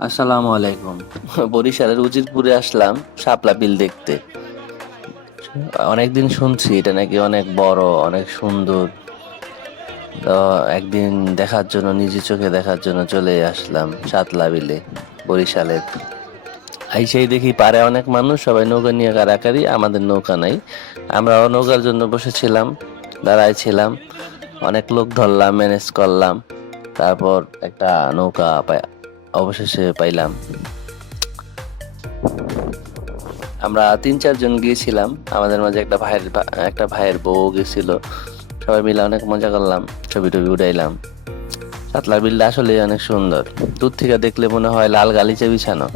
আসসালামু আলাইকুম। বরিশালের উজিরপুরে আসলাম শাপলা বিল দেখতে। অনেকদিন শুনছি এটা নাকি অনেক বড়, অনেক সুন্দর। তো একদিন দেখার জন্য, নিজে চোখে দেখার জন্য চলে আসলাম শাপলা বিলে, বরিশালের। আইসাই দেখি পারে অনেক মানুষ, সবাই নৌকা নিয়ে কারাকারি, আমাদের নৌকা নাই। আমরাও নৌকার জন্য বসেছিলাম, দাঁড়ায় ছিলাম। অনেক লোক ধরলাম, ম্যানেজ করলাম। তারপর একটা নৌকা অবশেষে পাইলাম। আমরা 3-4 জন গিয়েছিলাম, আমাদের মাঝে একটা ভাইয়ের বউ গেছিল। সবাই মিলে অনেক মজা করলাম, ছবি টবি উঠাইলাম। সাতলার বিলটা আসলে অনেক সুন্দর। দূর থেকে দেখলে মনে হয় লাল গালিচা বিছানো।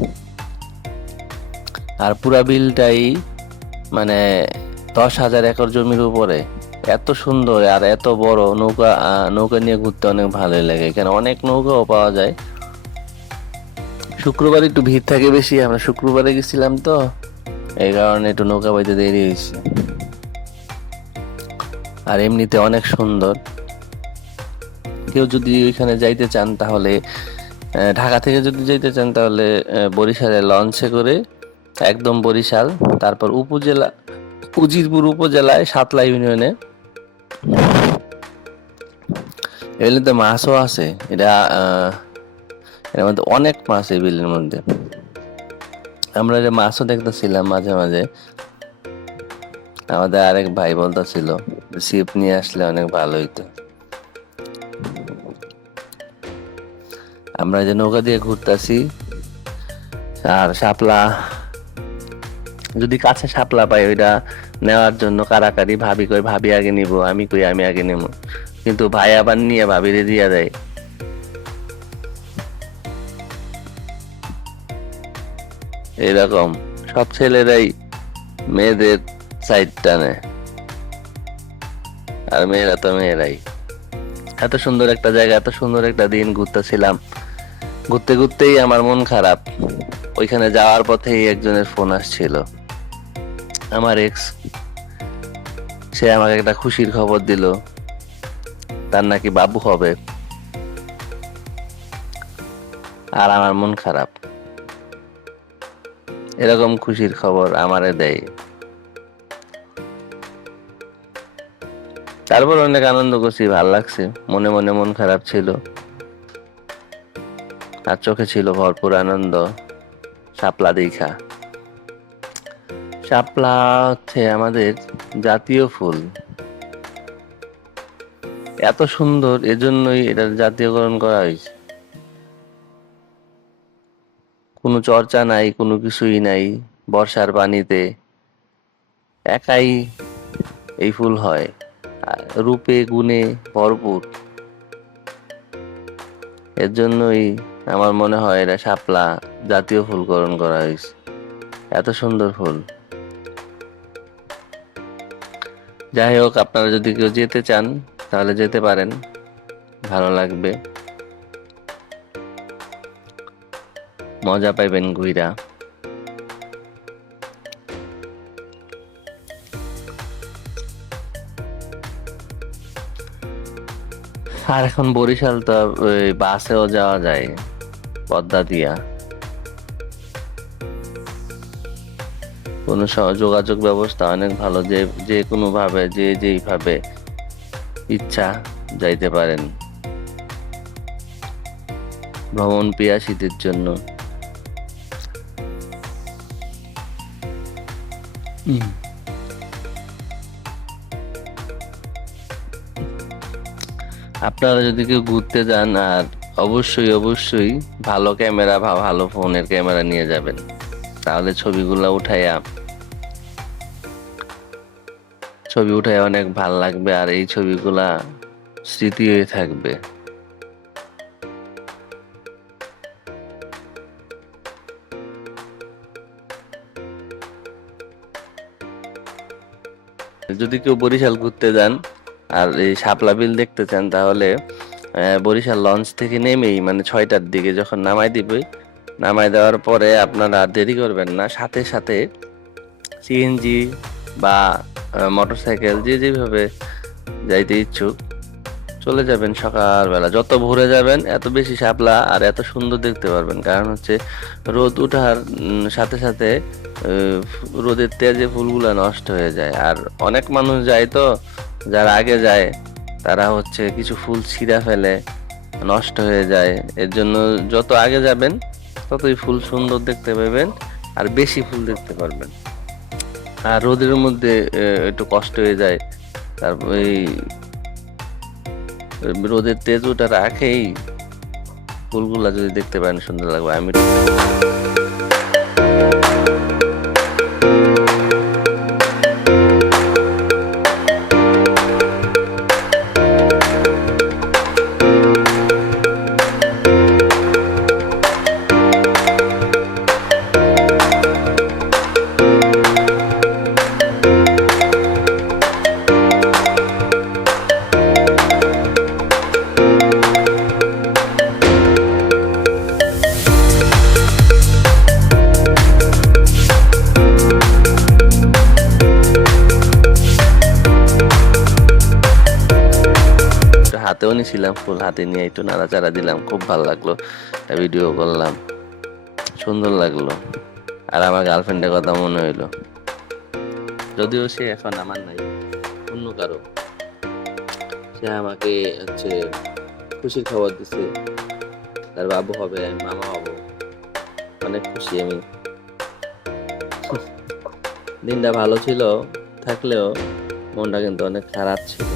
আর পুরা বিলটাই মানে 10,000 একর জমির উপরে। এত সুন্দর আর এত বড় নৌকা, নৌকা নিয়ে ঘুরতে অনেক ভালোই লাগে। এখানে অনেক নৌকাও পাওয়া যায়। শুক্রবার একটু ভিড় থাকে বেশি, আমরা শুক্রবারে গেছিলাম তো, এই কারণে একটু নৌকা পাইতে দেরি হয়েছে। আর এমনিতে অনেক সুন্দর। কেউ যদি ওইখানে যাইতে চান তাহলে, ঢাকা থেকে যদি যাইতে চান তাহলে বরিশালে লঞ্চে করে একদম বরিশাল, তারপর উজিরপুর উপজেলায় সাতলা ইউনিয়নে। এগুলিতে মাছও আছে। এটা এর মধ্যে অনেক মাছ এই বিলের মধ্যে। আমরা যে মাছও দেখতেছিলাম মাঝে মাঝে। আমাদের আরেক ভাই বলতেছিল ছিপ নিয়ে আসলে অনেক ভালো হইতো। আমরা যে নৌকা দিয়ে ঘুরতেছি, আর শাপলা, যদি কাছে শাপলা পাই ওইটা নেওয়ার জন্য কারাকারি। ভাবি কই ভাবি আগে নিব, আমি কই আমি আগে নেব, কিন্তু ভাই আবার নিয়ে ভাবিরে দিয়া দেয়। এরকম সব ছেলেরাই মেয়েদের সাইড টানে, আর মেয়েরা তো মেয়েরাই। এত সুন্দর একটা জায়গা, এত সুন্দর একটা দিন ঘুরতেছিলাম। ঘুরতে ঘুরতেই আমার মন খারাপ। ওইখানে যাওয়ার পথেই একজনের ফোন আসছিল, আমার এক্স। সে আমাকে একটা খুশির খবর দিল, তার নাকি বাবু হবে। আর আমার মন খারাপ। এরকম খুশির খবর আমারে দেয়। তারপর অনেক আনন্দ করছি, ভাল লাগছে। মনে মনে মন খারাপ ছিল, আর চোখে ছিল ভরপুর আনন্দ। শাপলা দেখা। শাপলা হচ্ছে আমাদের জাতীয় ফুল। এত সুন্দর, এজন্যই এটার জাতীয়করণ করা হয়েছে। কোনো চর্চা নাই, কোনো কিছুই নাই। বর্ষার পানিতে একাই এই ফুল হয়, আর রূপে গুণে ভরপুর। এর জন্যই আমার মনে হয় এটা শাপলা জাতীয় ফুলকরণ করা হয়েছে। এত সুন্দর ফুল। যাই হোক, আপনারা যদি কেউ যেতে চান তাহলে যেতে পারেন, ভালো লাগবে, মজা পাইবেন ঘুইরা। আর এখন বরিশাল তো ওই বাসেও যাওয়া যায়, পদ্মা দিয়া। কোনো যোগাযোগ ব্যবস্থা অনেক ভালো, যে যে কোনো ভাবে, যে যেইভাবে ইচ্ছা যাইতে পারেন ভ্রমণ পিয়াসীদের জন্য। আপনারা যদি কেউ ঘুরতে যান, আর অবশ্যই অবশ্যই ভালো ক্যামেরা বা ভালো ফোনের ক্যামেরা নিয়ে যাবেন, তাহলে ছবি উঠায় অনেক ভাল লাগবে, আর এই ছবিগুলা স্মৃতি হয়ে থাকবে। যদি কেউ বরিশাল ঘুরতে যান আর এই শাপলা বিল দেখতে চান, তাহলে বরিশাল লঞ্চ থেকে নেমেই, মানে 6টার দিকে যখন নামাই দিবে, নামাই দেওয়ার পরে আপনারা আর দেরি করবেন না, সাথে সাথে সিএনজি বা মোটরসাইকেল, যে যেভাবে যাইতে ইচ্ছুক, চলে যাবেন সকালবেলা, যত ভোরে যাবেন এত বেশি শাপলা আর এত সুন্দর দেখতে পারবেন। কারণ হচ্ছে রোদ উঠার সাথে সাথে রোদের তেজে ফুলগুলা নষ্ট হয়ে যায়। আর অনেক মানুষ যায় তো, যারা আগে যায় তারা হচ্ছে কিছু ফুল ছিঁড়া ফেলে, নষ্ট হয়ে যায়। এর জন্য যত আগে যাবেন ততই ফুল সুন্দর দেখতে পাবেন আর বেশি ফুল দেখতে পারবেন। আর রোদের মধ্যে একটু কষ্ট হয়ে যায়, তারপর এই রোদের তেজ ওটা রাখেই ফুলগুলা যদি দেখতে পারেন সুন্দর লাগবে। আমি হাতেও নিয়েছিলাম ফুল, হাতে নিয়ে একটু নাড়াচাড়া দিলাম, খুব ভালো লাগলো। ভিডিও করলাম, সুন্দর লাগলো। আর আমার গার্লফ্রেন্ডের কথা মনে হইলো, যদিও সে এখন আমার নাই, অন্য কারো। সে আমাকে হচ্ছে খুশির খবর দিছে, তার বাবু হবে, আমি মামা হবো। অনেক খুশি আমি। দিনটা ভালো ছিল থাকলেও মনটা কিন্তু অনেক খারাপ ছিল।